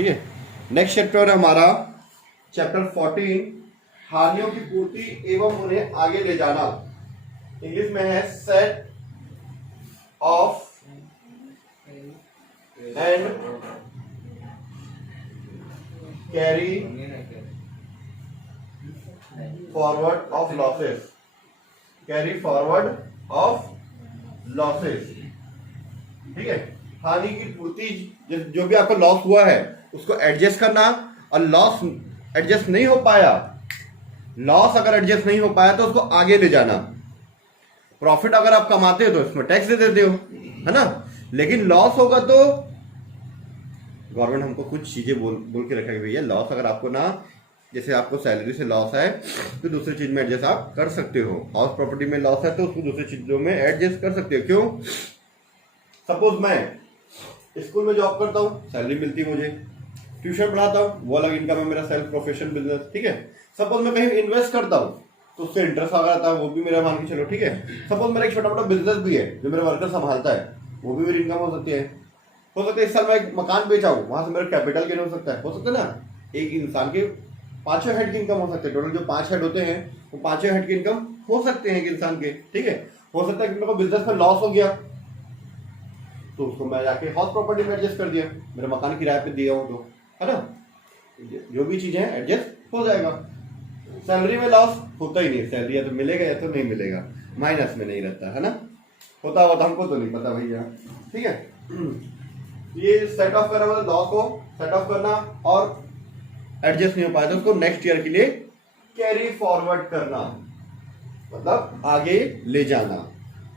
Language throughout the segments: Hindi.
ठीक है। नेक्स्ट चैप्टर हमारा चैप्टर 14, हानियों की पूर्ति एवं उन्हें आगे ले जाना। इंग्लिश में है set of and carry forward of losses. Carry forward of losses, ठीक है। हानि की पूर्ति, जो भी आपका लॉस हुआ है उसको एडजस्ट करना, और लॉस एडजस्ट नहीं हो पाया, लॉस अगर एडजस्ट नहीं हो पाया तो उसको आगे ले जाना। प्रॉफिट अगर आप कमाते हो तो उसमें टैक्स दे देते हो, है ना, लेकिन लॉस होगा तो गवर्नमेंट हमको कुछ चीजें बोल के रखेगी, भैया लॉस अगर आपको ना, जैसे आपको सैलरी से लॉस है तो दूसरी चीज में एडजस्ट आप कर सकते हो। हाउस प्रॉपर्टी में लॉस है तो उसको दूसरी चीजों में एडजस्ट कर सकते हो। क्यों? सपोज मैं स्कूल में जॉब करता हूँ, सैलरी मिलती है मुझे, ट्यूशन पढ़ाता हूँ, वो अलग इनकम है मेरा, सेल्फ प्रोफेशन बिजनेस, ठीक है। सपोज मैं कहीं इन्वेस्ट करता हूँ तो उससे इंटरेस्ट आ जाता है, वो भी मेरा मान के चलो, ठीक है। सपोज मेरा एक छोटा मोटा बिजनेस भी है जो मेरा वर्कर संभालता है, वो भी मेरी इनकम हो सकती है। हो सकता है इस साल मैं एक मकान बेचा हूँ, वहां से मेरा कैपिटल गेन हो सकता है ना। एक इंसान के 5 हेड की इनकम हो सकती है। टोटल जो 5 हेड होते हैं वो 5 हेड की इनकम हो सकते हैं एक इंसान के, ठीक है। हो सकता है कि मेरे को बिजनेस में लॉस हो गया तो उसको मैं जाके हाउस प्रॉपर्टी में एडजस्ट कर दिया, मेरा मकान किराए पे दिया हो तो, है ना। जो भी चीजें हैं एडजस्ट हो जाएगा। सैलरी में लॉस होता ही नहीं, सैलरी या तो मिलेगा या तो नहीं मिलेगा, माइनस में नहीं रहता, है ना। होता हुआ तो हमको तो नहीं पता भैया, ठीक है। ये सेट ऑफ करना मतलब लॉस को सेट ऑफ करना, और एडजस्ट नहीं हो पाया तो उसको नेक्स्ट ईयर के लिए कैरी फॉरवर्ड करना, मतलब आगे ले जाना।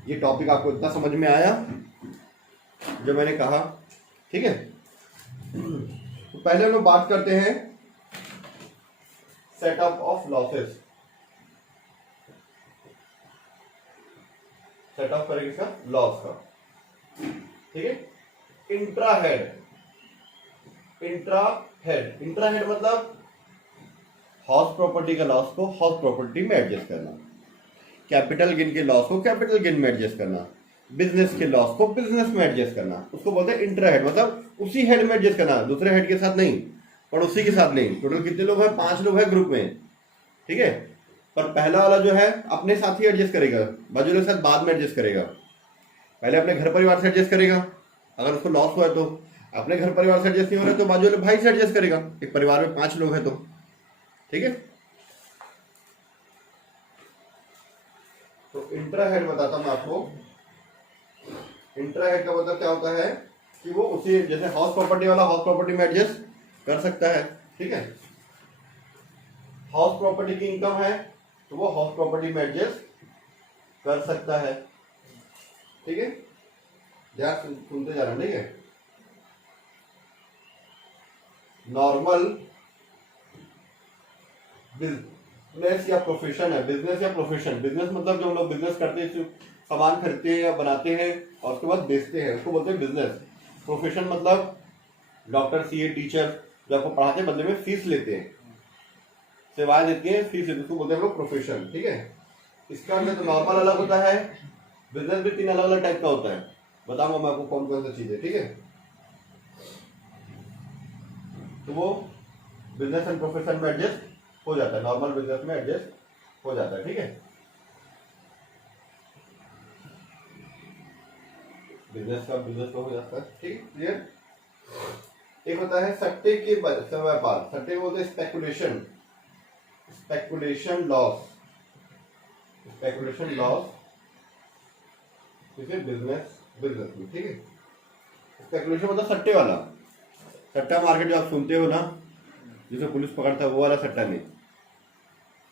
ये टॉपिक आपको इतना समझ में आया जो मैंने कहा, ठीक है। तो पहले हम लोग बात करते हैं सेटअप ऑफ लॉसेस। सेटअप करेंगे इसका लॉस का, ठीक है। इंट्रा हेड मतलब हाउस प्रॉपर्टी का लॉस को हाउस प्रॉपर्टी में एडजस्ट करना, कैपिटल गेन के लॉस को कैपिटल गेन में एडजस्ट करना, बिजनेस के लॉस को बिजनेस में एडजस्ट करना, उसको बोलते हैं इंट्रा हेड। मतलब उसी हेड में एडजस्ट करना, दूसरे हेड के साथ नहीं, पड़ोसी के साथ नहीं। टोटल कितने लोग हैं? 5 लोग हैं ग्रुप में, ठीक है। पर पहला वाला जो है अपने साथ ही एडजस्ट करेगा, बाजू के साथ बाद में एडजस्ट करेगा। पहले अपने घर परिवार से एडजस्ट करेगा, अगर उसको लॉस हुआ है तो अपने घर परिवार से एडजस्ट नहीं हो रहा तो बाजू वाले भाई से एडजस्ट करेगा। एक परिवार में 5 लोग हैं तो, ठीक है। तो इंट्रा हेड बताता हूं मैं आपको। इंट्रा हेड का मतलब क्या होता है कि वो उसी, जैसे हाउस प्रॉपर्टी वाला हाउस प्रॉपर्टी में एडजस्ट कर सकता है, ठीक है। हाउस प्रॉपर्टी की इनकम है तो वो हाउस प्रॉपर्टी में एडजस्ट कर सकता है, ठीक है। ध्यान सुनते जा रहे हैं, ठीक है। नॉर्मल बिजनेस या प्रोफेशन है, बिजनेस या प्रोफेशन। बिजनेस मतलब जो लोग बिजनेस करते हैं, सामान खरीदते हैं या बनाते हैं और उसके बाद बेचते हैं, उसको बोलते हैं बिजनेस। प्रोफेशन मतलब डॉक्टर, सीए, टीचर जो आपको पढ़ाते हैं, बदले में फीस लेते हैं, सेवाएं देते हैं, फीस लेते हैं, उसको बोलते हैं लोग प्रोफेशन, ठीक है। इसका अंदर तो नॉर्मल अलग होता है, बिजनेस भी 3 अलग अलग टाइप का होता है। बताऊंगा मैं आपको कौन कौन सी चीजें, ठीक है। तो वो बिजनेस एंड प्रोफेशन में एडजस्ट हो जाता है, नॉर्मल बिजनेस में एडजस्ट हो जाता है, ठीक है। बिजनेस का बिजनेस में हो जाता है, ठीक, क्लियर। एक होता है सट्टे के व्यापार, सट्टे बोलते हैं speculation, speculation loss, speculation loss business में, ठीक है। स्पेकुलेशन मतलब सट्टे वाला, सट्टा मार्केट जो आप सुनते हो ना, जिसे पुलिस पकड़ता है, वो वाला सट्टा नहीं,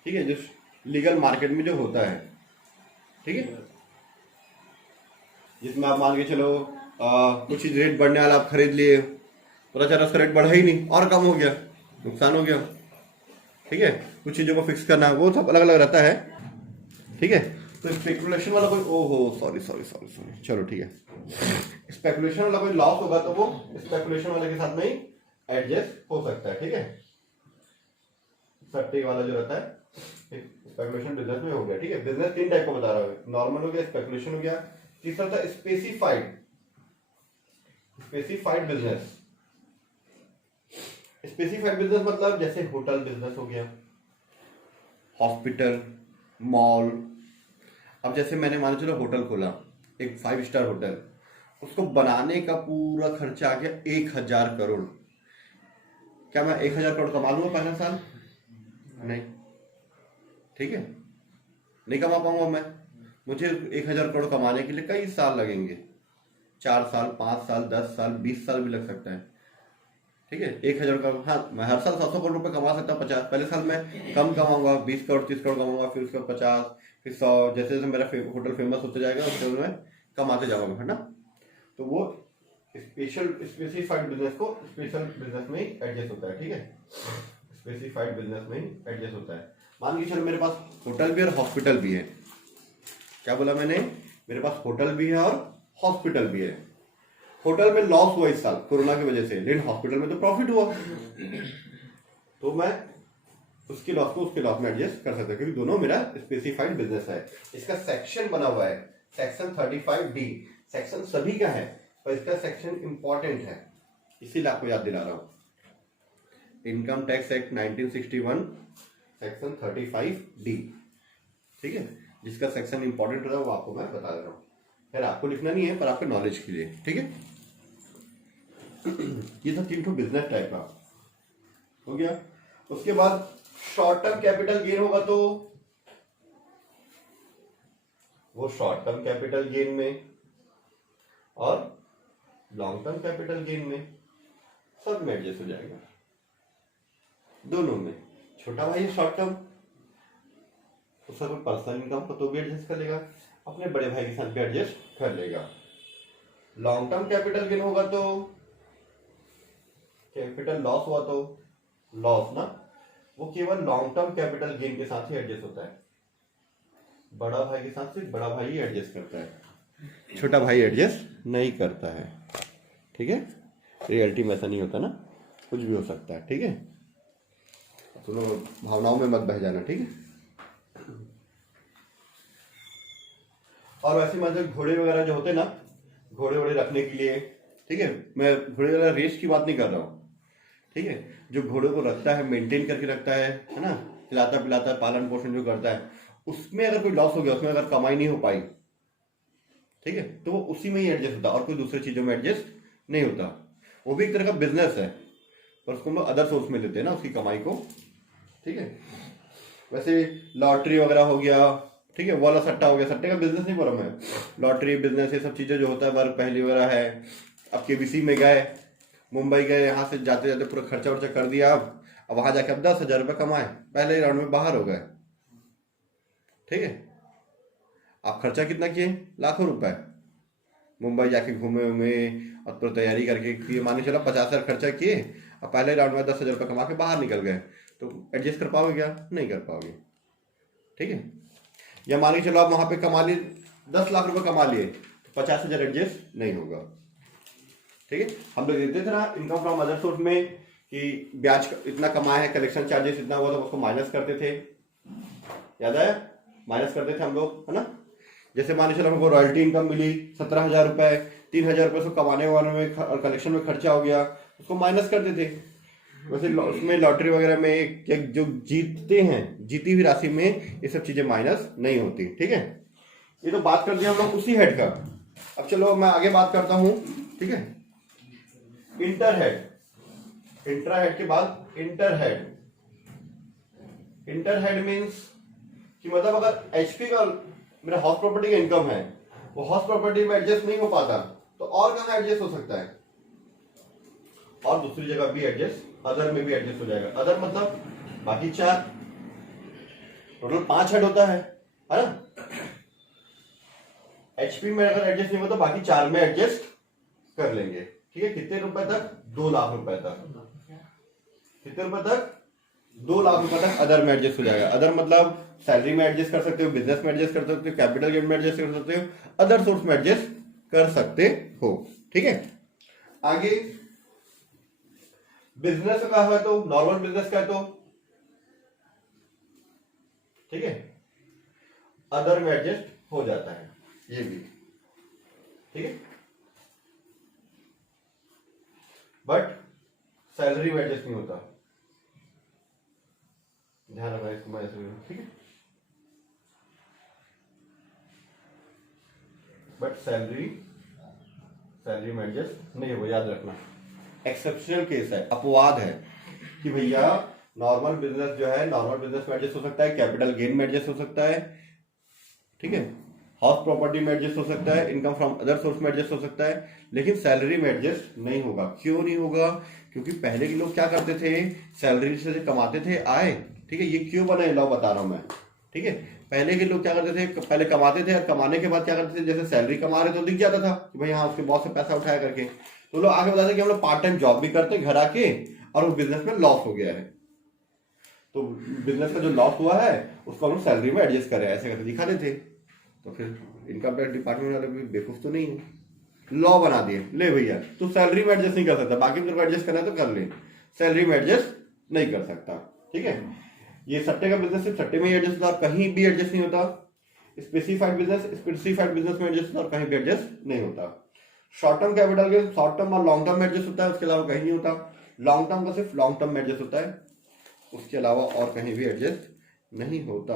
ठीक है। जो लीगल मार्केट में जो होता है, ठीक है, जिसमें आप मान के चलो कुछ चीज रेट बढ़ने वाला आप खरीद लिए, पता चला उसका रेट बढ़ा ही नहीं और कम हो गया, नुकसान हो गया, ठीक है। कुछ चीजों को फिक्स करना, वो सब अलग अलग रहता है, ठीक है। तो स्पेकुलेशन वाला कोई, ओहो सॉरी, चलो ठीक है। स्पेकुलेशन वाला कोई लॉस होगा तो वो स्पेकुलेशन वाले के साथ में ही एडजस्ट हो सकता है, ठीक है। सट्टे वाला जो रहता है स्पेकुलेशन बिजनेस में हो गया, ठीक है। बिजनेस 3 टाइप का बता रहा हूं, नॉर्मल हो गया, स्पेकुलेशन हो गया, तीसरा था स्पेसिफाइड बिजनेस। स्पेसिफाइड बिजनेस मतलब जैसे होटल बिजनेस हो गया, हॉस्पिटल, मॉल। अब जैसे मैंने मान चलो होटल खोला, एक 5 स्टार होटल, उसको बनाने का पूरा खर्चा आ गया 1,000 करोड़। क्या मैं 1,000 करोड़ कमा लूंगा पहला साल? नहीं, ठीक है, नहीं कमा पाऊंगा मैं। मुझे 1,000 करोड़ कमाने के लिए कई साल लगेंगे, 4 साल, 5 साल, 10 साल, 20 साल भी लग सकता है। ठीक है, 1,000 का, हाँ मैं हर साल 700 करोड़ रुपए कमा सकता हूँ। 50 पहले साल मैं कम कमाऊंगा, 20 करोड़ 30 करोड़ कमाऊंगा, फिर उसके बाद 50, फिर 100, जैसे जैसे मेरा होटल फेमस होते जाएगा उसके बाद मैं कमाते जाऊंगा, है ना। तो वो स्पेसिफाइड बिजनेस को स्पेशल बिजनेस में ही एडजस्ट होता है। ठीक है, स्पेसिफाइड बिजनेस में ही एडजस्ट होता है। मान के चलो मेरे पास होटल भी और हॉस्पिटल भी है। क्या बोला मैंने? मेरे पास होटल भी है और हॉस्पिटल भी है। होटल में लॉस हुआ इस साल कोरोना की वजह से, लेकिन हॉस्पिटल में तो प्रॉफिट हुआ, तो मैं उसकी लॉस को उसके लॉस में एडजस्ट कर सकता हूँ, क्योंकि दोनों मेरा स्पेसिफाइड बिजनेस है। इसका सेक्शन बना हुआ है, सेक्शन 35D। सेक्शन सभी का है पर इसका सेक्शन इंपॉर्टेंट है, इसीलिए आपको याद दिला रहा हूं। Income tax act 1961 section 35D। ठीक है, जिसका सेक्शन इंपॉर्टेंट रहा वो आपको मैं बता दे रहा हूँ। खैर आपको लिखना नहीं है, पर आपके नॉलेज के लिए। ठीक है, ये था 3 बिजनेस टाइप का हो गया। उसके बाद शॉर्ट टर्म कैपिटल गेन होगा तो वो शॉर्ट टर्म कैपिटल गेन में और लॉन्ग टर्म कैपिटल गेन में सब में एडजस्ट हो जाएगा, दोनों में। छोटा भाई शॉर्ट टर्म, उसका कोई पर्सनल इनकम हो तो भी एडजस्ट कर लेगा, अपने बड़े भाई के साथ भी एडजस्ट कर लेगा। लॉन्ग टर्म कैपिटल गेन होगा तो, कैपिटल लॉस हुआ तो लॉस ना, वो केवल लॉन्ग टर्म कैपिटल गेन के साथ ही एडजस्ट होता है। बड़ा भाई के साथ सिर्फ बड़ा भाई ही एडजस्ट करता है, छोटा भाई एडजस्ट नहीं करता है। ठीक है, रियलिटी में ऐसा नहीं होता ना, कुछ भी हो सकता है। ठीक है, सुनो, भावनाओं में मत बह जाना। ठीक है, और वैसे मतलब घोड़े वगैरह जो होते हैं ना, घोड़े वोड़े रखने के लिए, ठीक है, मैं घोड़े वाला रेस की बात नहीं कर रहा हूँ। ठीक है, जो घोड़े को रखता है, मेंटेन करके रखता है ना, खिलाता पिलाता है, पालन पोषण जो करता है, उसमें अगर कोई लॉस हो गया, उसमें अगर कमाई नहीं हो पाई, ठीक है, तो वो उसी में ही एडजस्ट होता है और कोई दूसरी चीजों में एडजस्ट नहीं होता। वो भी एक तरह का बिजनेस है, पर उसको हम लोग अदर सोर्स में लेते हैं ना उसकी कमाई को। ठीक है, वैसे लॉटरी वगैरह हो गया, ठीक है, वाला सट्टा हो गया, सट्टे का बिजनेस नहीं बोल रहा मैं, लॉटरी बिजनेस, ये सब चीजें जो होता है, वर्क पहली वगैरह है। अब केबीसी में गए, मुंबई गए, यहाँ से जाते जाते पूरा खर्चा वर्चा कर दिया, अब वहां जाके अब 10,000 रुपये कमाए, पहले ही राउंड में बाहर हो गए। ठीक है, आप खर्चा कितना किए? लाखों रुपए, मुंबई जाके घूमे उमे और पूरा तैयारी करके किए, मान के चलो 50,000 खर्चा किए, अब पहले राउंड में 10,000 रुपये कमा के बाहर निकल गए, तो एडजस्ट कर पाओगे क्या? नहीं कर पाओगे। ठीक है, या मान के चलो आप वहां पे कमा लिए 10 लाख रुपए कमा लिए, तो 50,000 एडजस्ट नहीं होगा। ठीक है, हम लोग देखते थे ना इनकम फ्रॉम अदर सोर्स में कि ब्याज इतना कमाया है, कलेक्शन चार्जेस इतना हुआ, तो उसको माइनस करते थे, याद है? माइनस करते थे हम लोग, है ना। जैसे मान चलो हमको रॉयल्टी इनकम मिली 17,000 रुपए, 3,000 रुपए उसको कमाने वाले में और कलेक्शन में खर्चा हो गया, उसको माइनस करते थे। वैसे उसमें लॉटरी वगैरह में जो जीतते हैं, जीती हुई राशि में ये सब चीजें माइनस नहीं होती। ठीक है, ये तो बात कर दिया हम लोग उसी हेड का। अब चलो मैं आगे बात करता हूं। ठीक है, इंटर हेड, इंट्रा हेड के बाद inter head. Inter head means कि मतलब अगर एचपी का मेरा हाउस प्रॉपर्टी का इनकम है, वो हाउस प्रॉपर्टी में एडजस्ट नहीं हो पाता, तो और कहां एडजस्ट हो सकता है? और दूसरी जगह भी एडजस्ट, अदर में भी एडजस्ट हो जाएगा। अदर मतलब बाकी 4, टोटल 5 हेड होता है ना। एचपी में अगर एडजस्ट नहीं होता, बाकी 4 में एडजस्ट कर लेंगे। ठीक है, कितने रुपए तक? 2 लाख रुपए तक। कितने रुपए तक? 2 लाख रुपए तक अदर में एडजस्ट हो जाएगा। अदर मतलब सैलरी में एडजस्ट कर सकते हो, बिजनेस में एडजस्ट कर सकते हो, कैपिटल गेन में एडजस्ट कर सकते हो, अदर सोर्स में एडजस्ट कर सकते हो। ठीक है, आगे बिजनेस का है तो, नॉर्मल बिजनेस का है तो, ठीक है, अदर में एडजस्ट हो जाता है ये भी। ठीक है, बट सैलरी में एडजस्ट नहीं होता, ध्यान रखना इसको मैं ऐसे, ठीक है। बट सैलरी में एडजस्ट नहीं होगा, याद रखना। एक्सेप्शनल केस है, अपवाद है कि भैया नॉर्मल बिजनेस जो है, नॉर्मल बिजनेस में एडजस्ट हो सकता है, कैपिटल गेन में एडजस्ट हो सकता है, ठीक है, हाउस प्रॉपर्टी में एडजस्ट हो सकता है, इनकम फ्रॉम अदर सोर्स में एडजस्ट हो सकता है, लेकिन सैलरी में एडजस्ट नहीं होगा। क्यों नहीं होगा? क्योंकि पहले के लोग क्या करते थे, सैलरी से कमाते थे आए, ठीक है। ये क्यों बना लॉ बता रहा हूं मैं, ठीक है। पहले के लोग क्या करते थे, पहले कमाते थे और कमाने के बाद क्या करते थे, जैसे सैलरी कमा रहे तो दिख जाता था कि भाई हाँ उसके बॉस से पैसा उठाया करके, तो लोग आगे बताते कि हम लोग पार्ट टाइम जॉब भी करते हैं घर आके, और वो बिजनेस में लॉस हो गया है, तो बिजनेस का जो लॉस हुआ है उसको हम लोग सैलरी में एडजस्ट करें, ऐसे करके दिखा देते। तो फिर इनकम टैक्स डिपार्टमेंट वाले भी बेवकूफ तो नहीं है, लॉ बना दिए, ले भैया तू सैलरी में एडजस्ट नहीं कर सकता, बाकी तेरे को एडजस्ट करना है तो कर ले, सैलरी में एडजस्ट नहीं कर सकता, ठीक है। ये सट्टे का बिजनेस सिर्फ सट्टे में ही एडजस्ट होता, कहीं भी एडजस्ट नहीं होता। स्पेसिफाइड बिजनेस में एडजस्ट होता और कहीं भी एडजस्ट नहीं होता। शॉर्ट टर्म कैपिटल के शॉर्ट टर्म और लॉन्ग टर्म में एडजस्ट होता है, उसके अलावा कहीं नहीं होता। लॉन्ग टर्म का सिर्फ लॉन्ग टर्म में एडजस्ट होता है, उसके अलावा और कहीं भी एडजस्ट नहीं होता,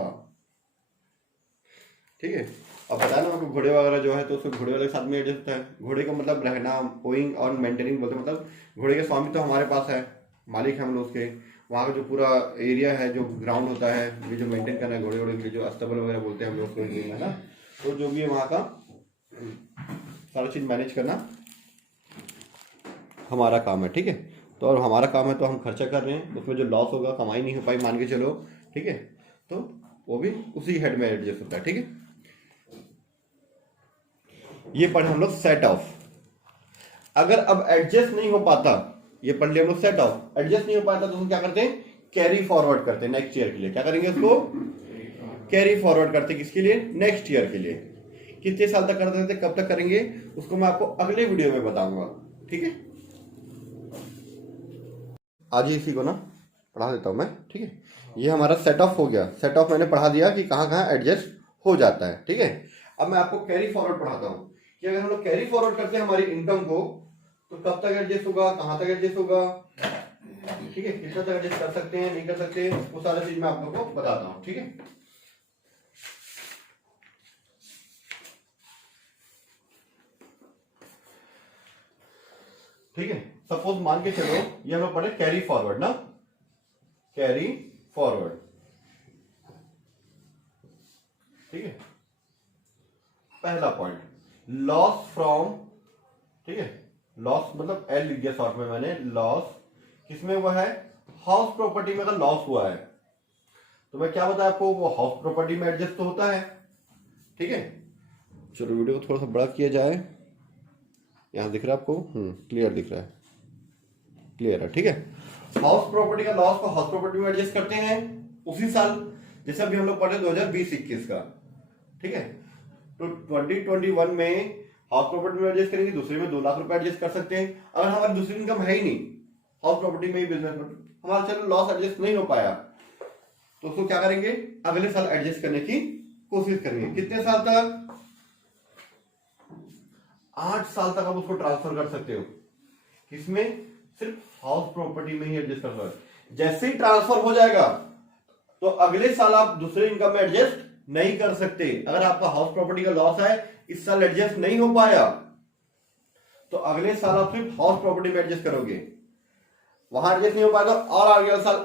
ठीक है। अब बताया ना आपको, घोड़े वगैरह जो है तो उसको घोड़े वाले के साथ में एडजस्ट होता है। घोड़े का मतलब रहना, ओइंग और मेंटेनिंग बोलते हैं, मतलब घोड़े के स्वामी तो हमारे पास है, मालिक है हम लोग उसके, वहाँ का जो पूरा एरिया है, जो ग्राउंड होता है, ये जो मेंटेन करना है घोड़े वोड़े के, जो अस्तबल वगैरह बोलते हैं हम लोग उसको, है ना, तो जो भी है वहाँ का सारा चीज मैनेज करना हमारा काम है, ठीक है। तो और हमारा काम है तो हम खर्चा कर रहे हैं, उसमें जो लॉस होगा, कमाई नहीं हो पाई मान के चलो, ठीक है, तो वो भी उसी हेड में एडजस्ट होता है, ठीक है। ये पढ़े हम लोग सेट ऑफ। अगर अब एडजस्ट नहीं हो पाता, ये पढ़ लिया हम लोग सेट ऑफ, एडजस्ट नहीं हो पाता तो हम क्या करते हैं, कैरी फॉरवर्ड करते हैं नेक्स्ट ईयर के लिए। क्या करेंगे उसको? कैरी फॉरवर्ड करते हैं, किसके लिए? नेक्स्ट ईयर के लिए। कितने साल तक करते थे, कब तक करेंगे, उसको मैं आपको अगले वीडियो में बताऊंगा, ठीक है। आज ही इसी को ना पढ़ा देता हूं मैं, ठीक है। ये हमारा सेट ऑफ हो गया, सेट ऑफ मैंने पढ़ा दिया कि कहां कहां एडजस्ट हो जाता है, ठीक है। अब मैं आपको कैरी फॉरवर्ड पढ़ाता हूं कि अगर हम लोग कैरी फॉरवर्ड करते हैं हमारी इनकम को, तो कब तक एडजस्ट होगा, कहां तक एडजस्ट होगा, ठीक है, कितना तक एडजस्ट कर सकते हैं, नहीं कर सकते, वो सारा चीज मैं आप लोगों को बताता हूं, ठीक है। ठीक है, सपोज मान के चलो ये हम लोग पढ़े कैरी फॉरवर्ड ना, कैरी फॉरवर्ड, ठीक है। पहला पॉइंट, लॉस फ्रॉम, ठीक है, लॉस मतलब एल लिख दिया शॉर्ट में मैंने, लॉस किसमें हुआ है, हाउस प्रॉपर्टी में अगर लॉस हुआ है तो मैं क्या बताया आपको, वो हाउस प्रॉपर्टी में एडजस्ट तो होता है, ठीक है। चलो वीडियो को थोड़ा सा बड़ा किया जाए, यहां दिख रहा है आपको, क्लियर दिख रहा है, क्लियर है, ठीक है। हाउस प्रॉपर्टी का लॉस को हाउस प्रॉपर्टी में एडजस्ट करते हैं उसी साल, जैसे अभी हम लोग पढ़े 2020-21 का, ठीक है। तो 2021 में हाउस प्रॉपर्टी में एडजस्ट करेंगे, दूसरे में 2 लाख रुपए एडजस्ट कर सकते हैं। अगर हमारी दूसरी इनकम है ही नहीं, हाउस प्रॉपर्टी में ही बिजनेस में हमारा चलो लॉस एडजस्ट नहीं हो पाया, तो उसको क्या करेंगे, अगले साल एडजस्ट करने की कोशिश करेंगे। कितने साल तक? 8 साल तक आप उसको ट्रांसफर कर सकते हो, किसमें? सिर्फ हाउस प्रॉपर्टी में ही एडजस्ट कर सकते हो। जैसे ही ट्रांसफर हो जाएगा तो अगले साल आप दूसरे इनकम में एडजस्ट नहीं कर सकते। अगर आपका हाउस प्रॉपर्टी का लॉस है, इस साल एडजस्ट नहीं हो पाया, तो अगले साल आप सिर्फ हाउस प्रॉपर्टी में एडजस्ट करोगे, वहां एडजस्ट नहीं हो पाएगा और अगले साल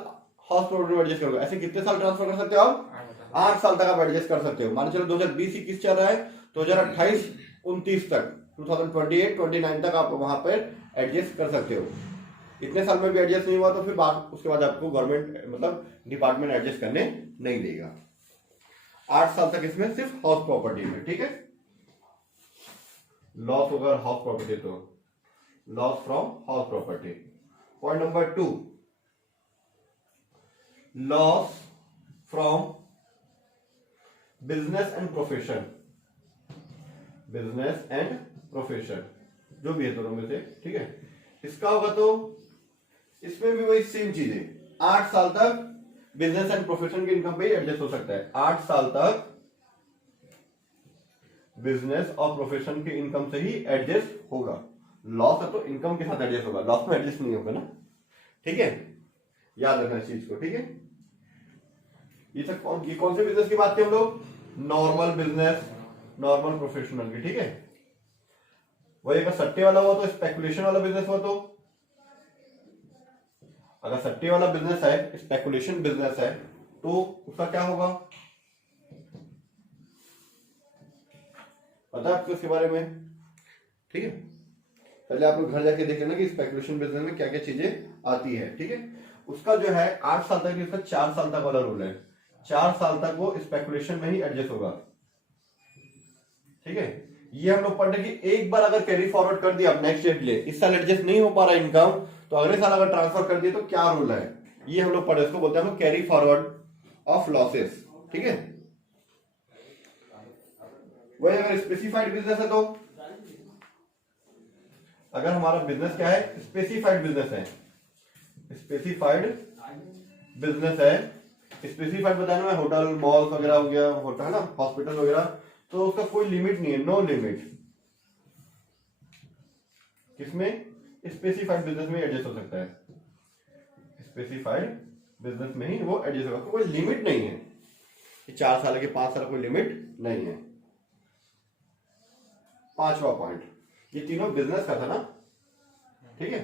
हाउस प्रॉपर्टी में एडजस्ट करोगे। ऐसे कितने साल ट्रांसफर कर सकते हो आप? 8 साल तक आप एडजस्ट कर सकते हो। मान चलो 2020-21 चल रहा है, 2028-29 तक, 2028-29 तक आप वहां पर एडजस्ट कर सकते हो। इतने साल में भी एडजस्ट नहीं हुआ तो फिर उसके बाद आपको गवर्नमेंट मतलब डिपार्टमेंट एडजस्ट करने नहीं देगा। 8 साल तक इसमें सिर्फ हाउस प्रॉपर्टी में, ठीक है। लॉस होगा हाउस प्रॉपर्टी, तो loss from house property. Point number 2, loss from business and profession, business and profession जो भी है दोनों में से, ठीक है। इसका होगा तो इसमें भी वही सेम चीज है, 8 साल तक बिजनेस एंड प्रोफेशन की इनकम पे ही एडजस्ट हो सकता है। 8 साल तक बिजनेस और प्रोफेशन की इनकम से ही एडजस्ट होगा। लॉस है तो इनकम के साथ एडजस्ट होगा, लॉस में एडजस्ट नहीं होगा ना, ठीक है, याद रखना इस चीज को। ठीक है, ये कौन से बिजनेस की बात की हम लोग? नॉर्मल बिजनेस, नॉर्मल प्रोफेशनल की। ठीक है, वही अगर सट्टे वाला हुआ तो स्पेकुलेशन वाला बिजनेस हुआ तो, अगर सट्टे वाला बिजनेस है, स्पेकुलेशन बिजनेस है, तो उसका क्या होगा पता है आपको इसके बारे में? ठीक है, पहले आप लोग घर जाके देख लेना कि स्पेकुलेशन बिजनेस में क्या क्या चीजें आती है। ठीक है, उसका जो है 8 साल तक, उसका 4 साल तक वाला रूल है। 4 साल तक वो स्पेकुलेशन में ही एडजस्ट होगा। ठीक है, ये हम लोग पढ़ रहे कि एक बार अगर कैरी फॉरवर्ड कर दिया नेक्स्ट ईयर के लिए, इस साल एडजस्ट नहीं हो पा रहा इनकम, तो अगले साल अगर ट्रांसफर कर दिए तो क्या रूल है, ये हम लोग पढ़े। इसको बोलते हैं हम लोग कैरी फॉरवर्ड ऑफ लॉसेस। ठीक है, वही अगर स्पेसिफाइड बिजनेस है तो, अगर हमारा बिजनेस क्या है, स्पेसिफाइड बिजनेस है, स्पेसिफाइड बिजनेस है, स्पेसिफाइड बताया ना, होटल मॉल वगैरह हो गया, होता है ना, हॉस्पिटल वगैरह, तो उसका कोई लिमिट नहीं है, नो लिमिट। किसमें? स्पेसिफाइड बिजनेस में एडजस्ट हो सकता है, स्पेसिफाइड बिजनेस में ही वो एडजस्ट होगा, कोई लिमिट नहीं है कि 4 साल के 5 साल, कोई लिमिट नहीं है। 5वां पॉइंट, ये तीनों बिजनेस का था ना। ठीक है,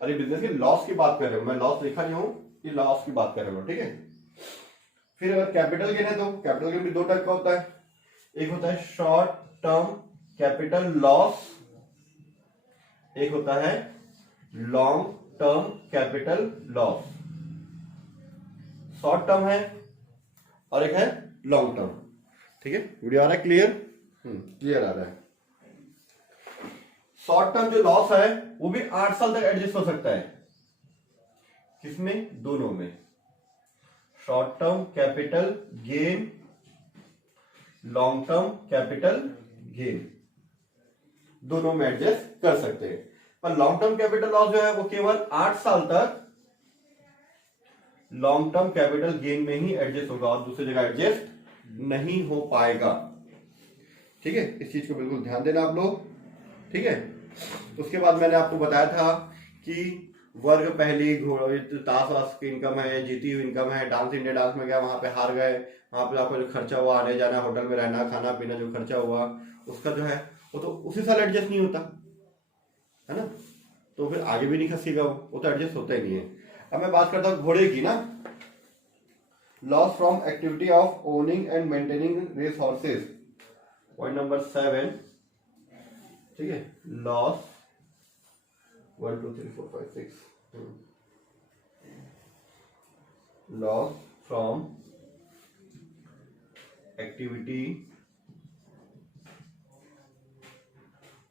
अरे बिजनेस के लॉस की बात कर रहे हो, मैं लॉस लिखा नहीं हूं, ये लॉस की बात कर रहे हो। ठीक है, फिर अगर कैपिटल गेन है तो कैपिटल गेन भी 2 टाइप का होता है, एक होता है शॉर्ट टर्म कैपिटल लॉस, एक होता है long term capital loss. Short term है और एक है लॉन्ग टर्म। ठीक है, वीडियो आ रहा है क्लियर? क्लियर आ रहा है। शॉर्ट टर्म जो लॉस है वो भी 8 साल तक एडजस्ट हो सकता है। किसमें? दोनों में। Short term capital gain, long term capital gain, दोनों में एडजस्ट कर सकते हैं। पर लॉन्ग टर्म कैपिटल लॉस जो है वो केवल 8 साल तक लॉन्ग टर्म कैपिटल गेन में ही एडजस्ट होगा और दूसरी जगह एडजस्ट नहीं हो पाएगा। ठीक है, इस चीज को बिल्कुल ध्यान देना आप लोग। ठीक है, उसके बाद मैंने आपको बताया था कि वर्ग पहली ताश वाश की इनकम है, जीती हुई इनकम है, डांस इंडिया डांस में गया, वहां पे हार गए, वहां पे आपको जो खर्चा हुआ, आने जाना, होटल में रहना, खाना पीना, जो खर्चा हुआ उसका जो है वो तो उसी साल एडजस्ट नहीं होता है ना, तो फिर आगे भी नहीं खसेगा, वो तो एडजस्ट होता ही नहीं है। अब मैं बात करता हूँ घोड़े की ना, loss from activity of owning and maintaining race horses, point number 7। ठीक है, loss 1 2 3 4 5 6 loss from activity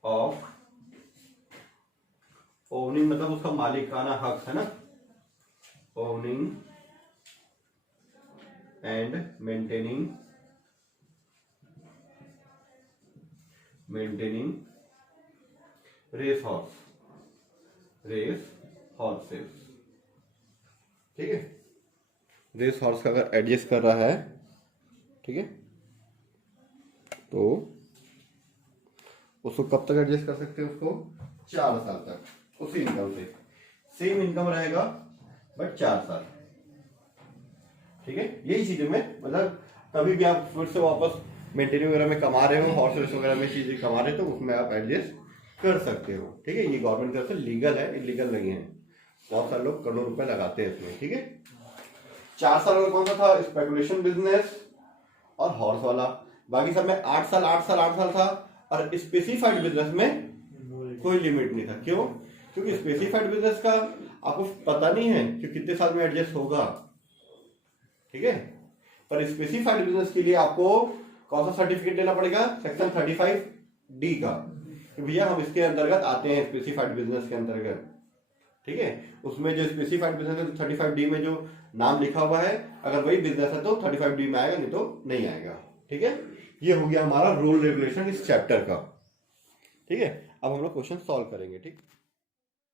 of owning, मतलब उसका मालिकाना हक है ना, owning and maintaining race horses. ठीक है, रेस हॉर्स का अगर एडजस्ट कर रहा है, ठीक है, तो उसको कब तक एडजस्ट कर सकते हैं? उसको 4 साल तक उसी इनकम से, सेम इनकम रहेगा बट 4 साल। ठीक है, यही चीजें में, मतलब कभी भी आप फिर से वापस मेंटेनिंग वगैरह में कमा रहे हो, हॉर्स रेस वगैरह में चीजें कमा रहे हो, तो उसमें आप एडजस्ट कर सकते हो। ठीक है, ये गवर्नमेंट की तरफ से लीगल है, इलीगल नहीं है। बहुत सारे लोग करोड़ों रुपए लगाते हैं इसमें। ठीक है, 4 साल वाला कौन सा था? स्पेकुलेशन बिजनेस और हॉर्स वाला। बाकी सब में 8 साल था, और स्पेसिफाइड बिजनेस में कोई लिमिट नहीं था। क्यों? क्योंकि स्पेसिफाइड बिजनेस का आपको पता नहीं है कि कितने साल में एडजस्ट होगा। ठीक है, पर स्पेसिफाइड बिजनेस के लिए आपको कौन सा सर्टिफिकेट लेना पड़ेगा? सेक्शन 35D का, कि भैया हम इसके अंतर्गत आते हैं, स्पेसिफाइड बिजनेस के अंतर्गत। ठीक है, उसमें जो स्पेसिफाइड बिजनेस है 35D में जो नाम लिखा हुआ है, अगर वही बिजनेस है तो 35D में आएगा, नहीं तो नहीं आएगा। ठीक है, ये हो गया हमारा रूल रेगुलेशन इस चैप्टर का। ठीक है, अब हम लोग क्वेश्चन सॉल्व करेंगे। ठीक।